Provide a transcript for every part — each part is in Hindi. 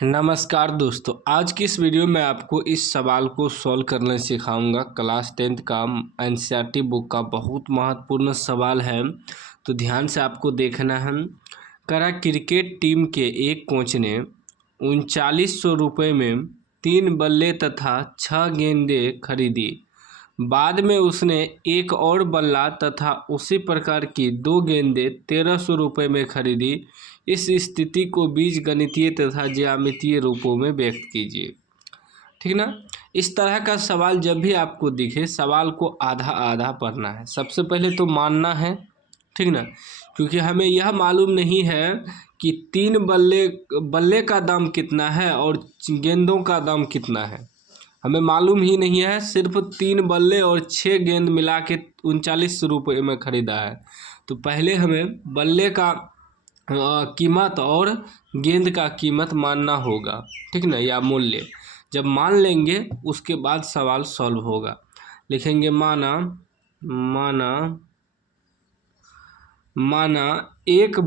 नमस्कार दोस्तों, आज की इस वीडियो में आपको इस सवाल को सॉल्व करना सिखाऊंगा। क्लास 10th का एनसीईआरटी बुक का बहुत महत्वपूर्ण सवाल है, तो ध्यान से आपको देखना है। करा क्रिकेट टीम के एक कोच ने 3900 रुपये में 3 बल्ले तथा 6 गेंदें खरीदी। बाद में उसने एक और बल्ला तथा उसी प्रकार की 2 गेंदें 1300 रुपये में खरीदी। इस स्थिति को बीजगणितीय तथा ज्यामितीय रूपों में व्यक्त कीजिए। ठीक ना। इस तरह का सवाल जब भी आपको दिखे, सवाल को आधा आधा पढ़ना है। सबसे पहले तो मानना है, ठीक ना, क्योंकि हमें यह मालूम नहीं है कि 3 बल्ले का दाम कितना है और गेंदों का दाम कितना है। हमें मालूम ही नहीं है, सिर्फ 3 बल्ले और 6 गेंद मिला के 39 रुपये में ख़रीदा है। तो पहले हमें बल्ले का कीमत और गेंद का कीमत मानना होगा, ठीक ना, या मूल्य। जब मान लेंगे उसके बाद सवाल सॉल्व होगा। लिखेंगे माना एक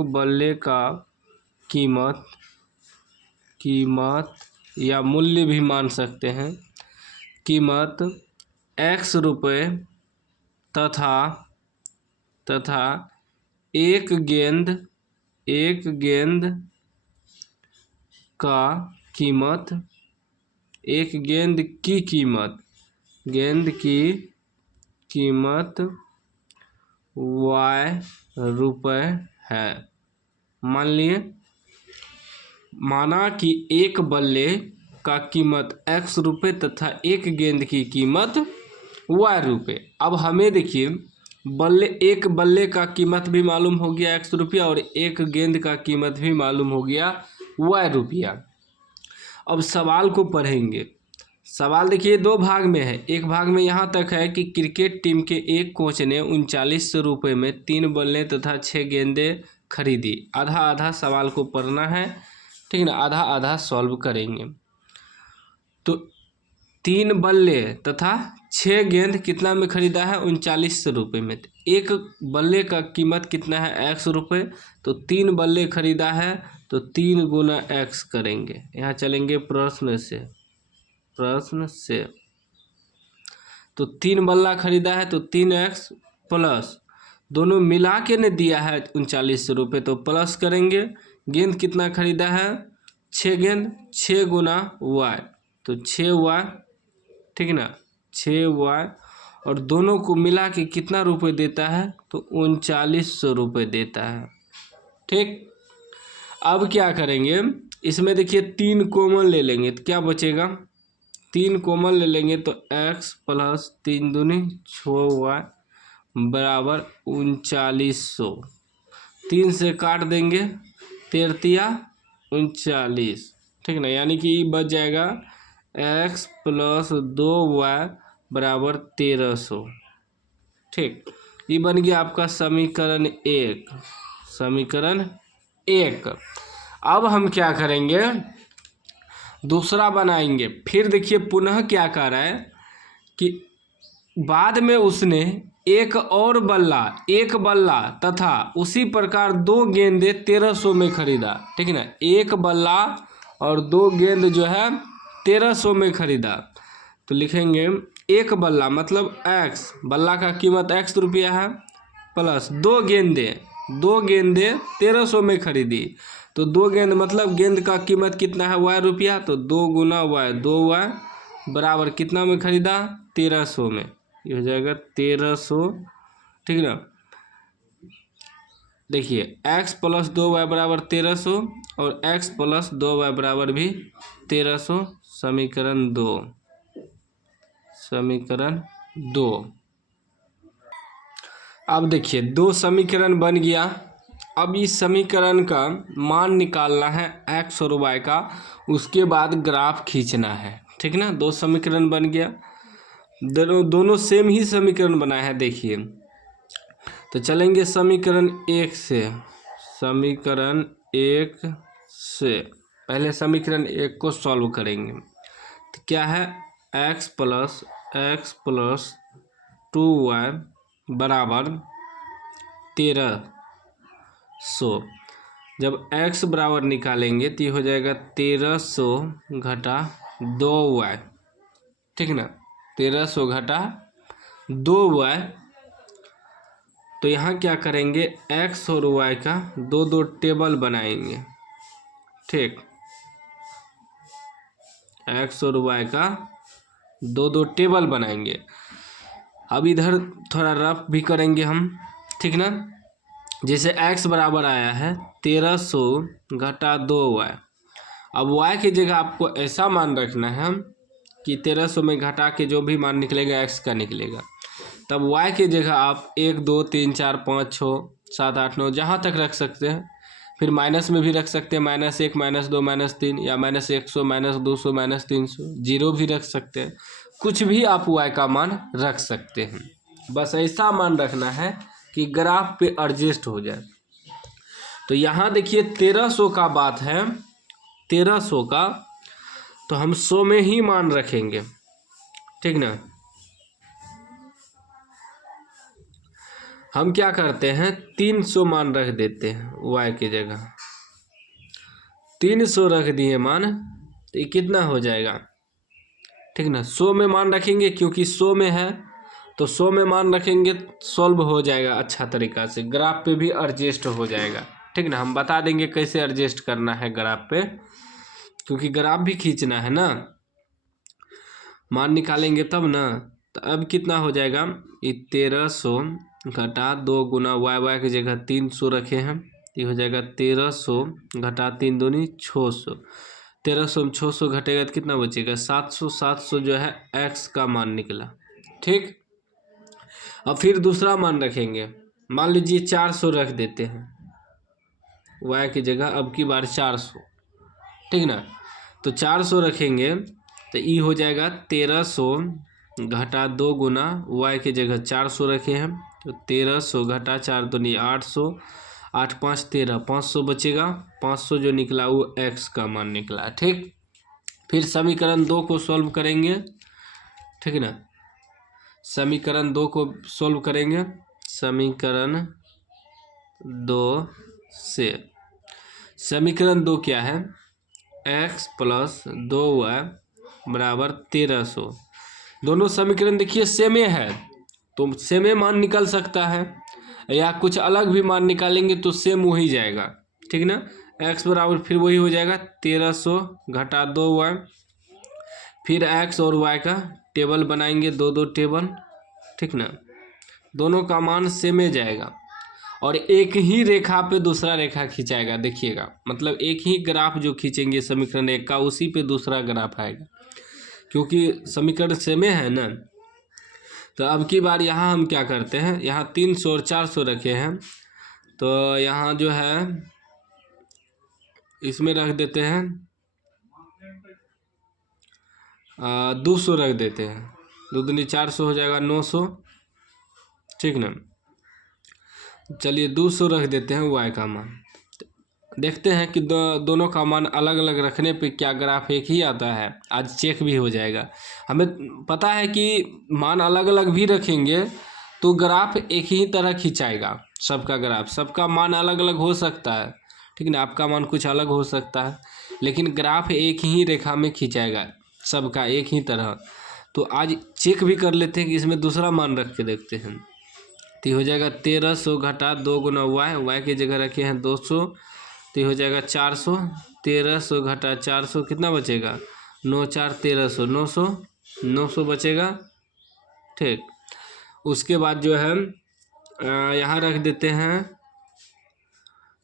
बल्ले का कीमत या मूल्य भी मान सकते हैं। कीमत x रुपये तथा एक गेंद का कीमत, गेंद की कीमत y रुपये है। मान लिए, माना कि एक बल्ले का कीमत x रुपये तथा एक गेंद की कीमत y रुपये। अब हमें देखिए, एक बल्ले का कीमत भी मालूम हो गया x रुपया और एक गेंद का कीमत भी मालूम हो गया y रुपया। अब सवाल को पढ़ेंगे। सवाल देखिए 2 भाग में है। एक भाग में यहाँ तक है कि क्रिकेट टीम के एक कोच ने 3900 रुपये में 3 बल्ले तथा 6 गेंदें खरीदी। आधा आधा सवाल को पढ़ना है, ठीक ना, आधा आधा सॉल्व करेंगे। तो 3 बल्ले तथा 6 गेंद कितना में ख़रीदा है? 3900 रुपये में। एक बल्ले का कीमत कितना है? x रुपये। तो 3 बल्ले ख़रीदा है तो 3 गुना x करेंगे। यहाँ चलेंगे प्रश्न से। तो 3 बल्ला ख़रीदा है तो 3x प्लस दोनों मिला के ने दिया है 3900 रुपये, तो प्लस करेंगे। गेंद कितना ख़रीदा है? 6 गेंद, 6 गुना y, तो 6y, ठीक ना, 6y। और दोनों को मिला के कितना रुपये देता है? तो 3900 रुपये देता है। ठीक। अब क्या करेंगे, इसमें देखिए 3 कॉमन ले लेंगे तो क्या बचेगा? 3 कॉमन ले लेंगे तो x प्लस 3 दूनी 6y बराबर 3900। 3 से काट देंगे, 13 39, ठीक ना, यानी कि बच जाएगा x प्लस 2y बराबर 1300। ठीक, ये बन गया आपका समीकरण 1। अब हम क्या करेंगे, दूसरा बनाएंगे। फिर देखिए पुनः क्या कर रहा है कि बाद में उसने एक बल्ला तथा उसी प्रकार 2 गेंदें 1300 में खरीदा। ठीक है ना, एक बल्ला और 2 गेंद जो है 1300 में खरीदा। तो लिखेंगे एक बल्ला मतलब x, बल्ला का कीमत x रुपया है, प्लस 2 गेंदें 1300 में खरीदी। तो 2 गेंद मतलब गेंद का कीमत कितना है? y रुपया। तो 2 गुना y, 2y बराबर कितना में खरीदा? 1300 में। ये हो जाएगा 1300, ठीक ना। देखिए x प्लस 2y बराबर 1300 और x प्लस 2y बराबर भी 1300। समीकरण 2। अब देखिए 2 समीकरण बन गया। अब इस समीकरण का मान निकालना है x और y का, उसके बाद ग्राफ खींचना है। ठीक ना, 2 समीकरण बन गया। दोनों सेम ही समीकरण बनाए हैं। देखिए तो चलेंगे समीकरण 1 से। पहले समीकरण 1 को सॉल्व करेंगे। तो क्या है? x प्लस 2y बराबर 1300। जब x बराबर निकालेंगे तो ये हो जाएगा 1300 घटा 2y, ठीक ना। 1300 घटा 2y। तो यहाँ क्या करेंगे, x और y का दो दो टेबल बनाएंगे, ठीक। x और y का दो दो टेबल बनाएंगे। अब इधर थोड़ा रफ भी करेंगे हम, ठीक ना। जैसे x बराबर आया है 1300 घटा 2y। अब y की जगह आपको ऐसा मान रखना है कि 1300 में घटा के जो भी मान निकलेगा x का निकलेगा। तब y की जगह आप 1 2 3 4 5 6 7 8 9 जहाँ तक रख सकते हैं। फिर माइनस में भी रख सकते हैं, -1 -2 -3, या -100 -200 -300, जीरो भी रख सकते हैं। कुछ भी आप y का मान रख सकते हैं। बस ऐसा मान रखना है कि ग्राफ पे एडजस्ट हो जाए। तो यहाँ देखिए 1300 का बात है, 1300 का, तो हम 100 में ही मान रखेंगे, ठीक ना। हम क्या करते हैं, 300 मान रख देते हैं y की जगह। 300 रख दिए मान, तो ये कितना हो जाएगा, ठीक ना। 100 में मान रखेंगे क्योंकि 100 में है, तो 100 में मान रखेंगे, सॉल्व हो जाएगा अच्छा तरीका से, ग्राफ पे भी एडजस्ट हो जाएगा, ठीक ना। हम बता देंगे कैसे एडजस्ट करना है ग्राफ पे, क्योंकि ग्राफ भी खींचना है ना, मान निकालेंगे तब ना। तो अब कितना हो जाएगा, ये 1300 घटा 2 गुना y की जगह 300 रखे हैं, ये हो जाएगा 1300 घटा 3 दूनी 600। 1300 में 600 घटेगा तो कितना बचेगा, 700। 700 जो है x का मान निकला, ठीक। अब फिर दूसरा मान रखेंगे, मान लीजिए 400 रख देते हैं y की जगह, अब की बार 400, ठीक ना। तो 400 रखेंगे तो ये हो जाएगा 1300 घटा 2 गुना y की जगह 400 रखे हैं, तो 1300 घटा 4 दूनी 800, 8 5 13, 500 बचेगा। 500 जो निकला वो x का मान निकला, ठीक। फिर समीकरण 2 को सॉल्व करेंगे, ठीक ना। समीकरण 2 को सॉल्व करेंगे, समीकरण 2 से, समीकरण 2 क्या है, x प्लस 2y बराबर 1300। दोनों समीकरण देखिए सेमे है, तो सेमे मान निकल सकता है, या कुछ अलग भी मान निकालेंगे तो सेम वही जाएगा, ठीक ना। x बराबर फिर वही हो जाएगा 1300 घटा 2y। फिर x और y का टेबल बनाएंगे, दो दो टेबल, ठीक ना। दोनों का मान सेमे जाएगा और एक ही रेखा पे दूसरा रेखा खिंचाएगा, देखिएगा। मतलब एक ही ग्राफ जो खींचेंगे समीकरण 1 का, उसी पे दूसरा ग्राफ आएगा, क्योंकि समीकरण सेमे है ना। तो अब की बार यहाँ हम क्या करते हैं, यहाँ 300 और 400 रखे हैं, तो यहाँ जो है इसमें रख देते हैं 200 रख देते हैं, 2 दूनी 400 हो जाएगा 900, ठीक ना। चलिए 200 रख देते हैं y का मान। देखते हैं कि दोनों का मान अलग अलग रखने पे क्या ग्राफ एक ही आता है। आज चेक भी हो जाएगा। हमें पता है कि मान अलग अलग भी रखेंगे तो ग्राफ एक ही तरह खिंचाएगा। सबका ग्राफ, सबका मान अलग अलग हो सकता है, ठीक ना। आपका मान कुछ अलग हो सकता है, लेकिन ग्राफ एक ही रेखा में खिंचाएगा, सबका एक ही तरह। तो आज चेक भी कर लेते हैं कि इसमें दूसरा मान रख के देखते हैं। तो हो जाएगा 1300 घटा 2 गुना y की जगह रखे हैं 200, तो हो जाएगा 400। 1300 घटा 400 कितना बचेगा, 9 4 1300, 900 बचेगा, ठीक। उसके बाद जो है यहाँ रख देते हैं,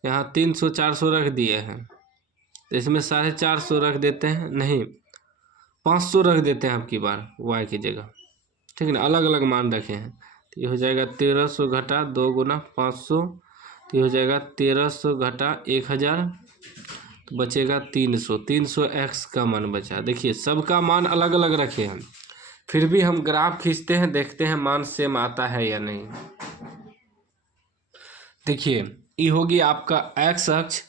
यहाँ 300 400 रख दिए हैं, तो इसमें 450 रख देते हैं, नहीं 500 रख देते हैं आपकी बार y की जगह, ठीक ना। अलग अलग मान रखे हैं, तो ये हो जाएगा 1300 घटा 2 गुना 500, तो ये हो जाएगा 1300 घटा 1000, तो बचेगा 300। 300 x का मान बचा। देखिए सबका मान अलग अलग रखे हैं, फिर भी हम ग्राफ खींचते हैं, देखते हैं मान सेम आता है या नहीं। देखिए ये होगी आपका x अक्ष,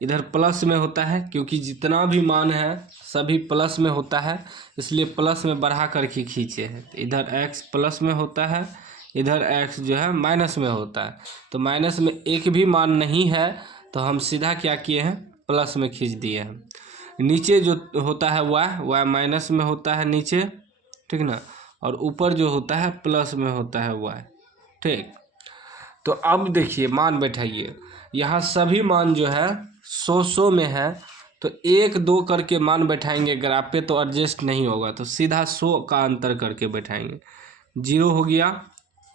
इधर प्लस में होता है क्योंकि जितना भी मान है सभी प्लस में होता है, इसलिए प्लस में बढ़ा करके खींचे हैं। तो इधर x प्लस में होता है, इधर x जो है माइनस में होता है, तो माइनस में एक भी मान नहीं है तो हम सीधा क्या किए हैं, प्लस में खींच दिए हैं। नीचे जो होता है y माइनस में होता है नीचे, ठीक ना, और ऊपर जो होता है प्लस में होता है y, ठीक। तो अब देखिए मान बैठाइए, यहाँ सभी मान जो है 100 में है, तो 1-2 करके मान बैठाएंगे ग्राफ पे तो एडजस्ट नहीं होगा, तो सीधा 100 का अंतर करके बैठाएंगे। 0 हो गया,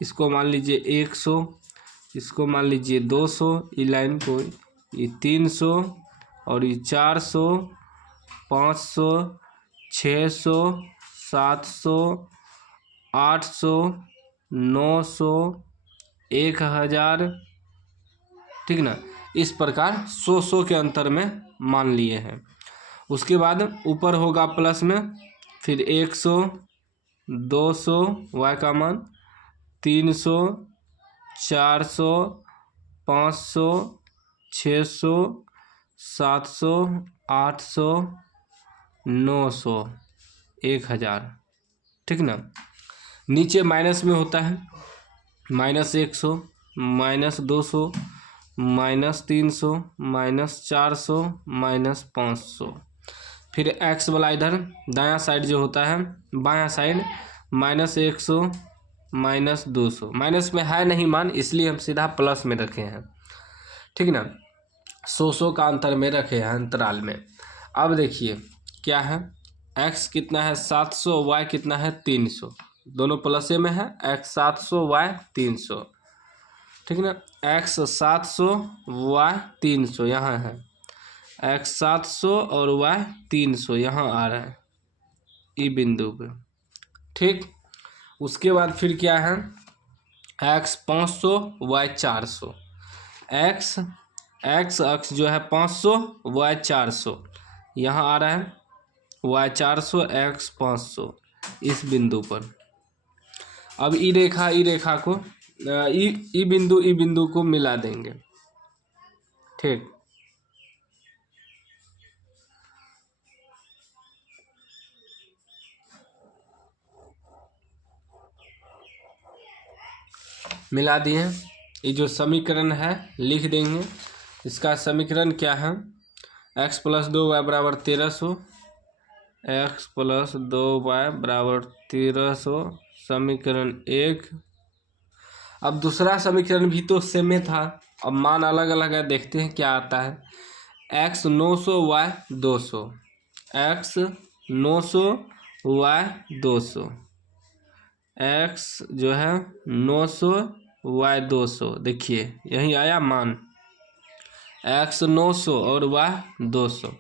इसको मान लीजिए 100, इसको मान लीजिए 200, ये लाइन को, ये 300 और ये 400, 500, 600, 700, 800, 900, 1000, ठीक ना। इस प्रकार 100 के अंतर में मान लिए हैं। उसके बाद ऊपर होगा प्लस में, फिर 100, 200 y का मान, 300, 400, 500, 600, 700, 800, 900, 1000, ठीक ना। नीचे माइनस में होता है -100, -200, -300, -400, -500। फिर x वाला इधर दायां साइड जो होता है, बायां साइड -100, -200, माइनस में है नहीं मान, इसलिए हम सीधा प्लस में रखे हैं, ठीक ना। 100 का अंतर में रखे हैं अंतराल में। अब देखिए क्या है, x कितना है 700, y कितना है 300, दोनों प्लसे में है, x 700 y 300, ठीक ना। x 700 y 300 यहाँ है, x 700 और y 300 यहाँ आ रहा है ई बिंदु पे, ठीक। उसके बाद फिर क्या है, x 500 y 400, x अक्ष जो है 500 y 400 यहाँ आ रहा है, y 400 x 500 इस बिंदु पर। अब ई रेखा को ई बिंदु को मिला देंगे, ठीक। मिला दिए। ये जो समीकरण है लिख देंगे, इसका समीकरण क्या है, x + 2y = 1300, x + 2y = 1300, समीकरण 1। अब दूसरा समीकरण भी तो सेम में था, अब मान अलग अलग है, देखते हैं क्या आता है। x 900 y 200, x 900 y 200, x जो है 900 y 200, देखिए यही आया मान, x 900 और y 200।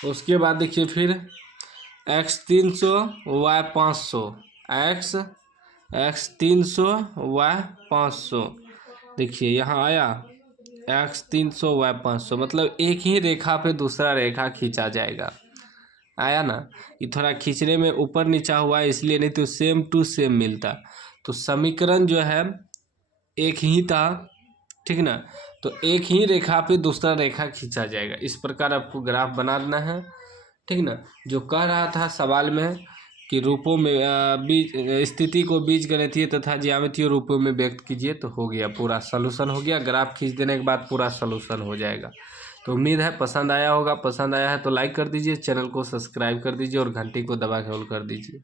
उसके बाद देखिए फिर x 300 y 500, x 300 y 500, देखिए यहाँ आया x 300 y 500, मतलब एक ही रेखा पे दूसरा रेखा खींचा जाएगा, आया ना। ये थोड़ा खींचने में ऊपर नीचा हुआ है इसलिए, नहीं तो सेम टू सेम मिलता। तो समीकरण जो है एक ही था, ठीक ना, तो एक ही रेखा पे दूसरा रेखा खींचा जाएगा। इस प्रकार आपको ग्राफ बनाना है, ठीक ना। जो कह रहा था सवाल में कि रूपों में बीज स्थिति को बीजगणितीय तथा ज्यामितीय रूपों में व्यक्त कीजिए, तो हो गया, पूरा सलूशन हो गया। ग्राफ खींच देने के बाद पूरा सलूशन हो जाएगा। तो उम्मीद है पसंद आया होगा, पसंद आया है तो लाइक कर दीजिए, चैनल को सब्सक्राइब कर दीजिए और घंटी को दबा के ऑल कर दीजिए।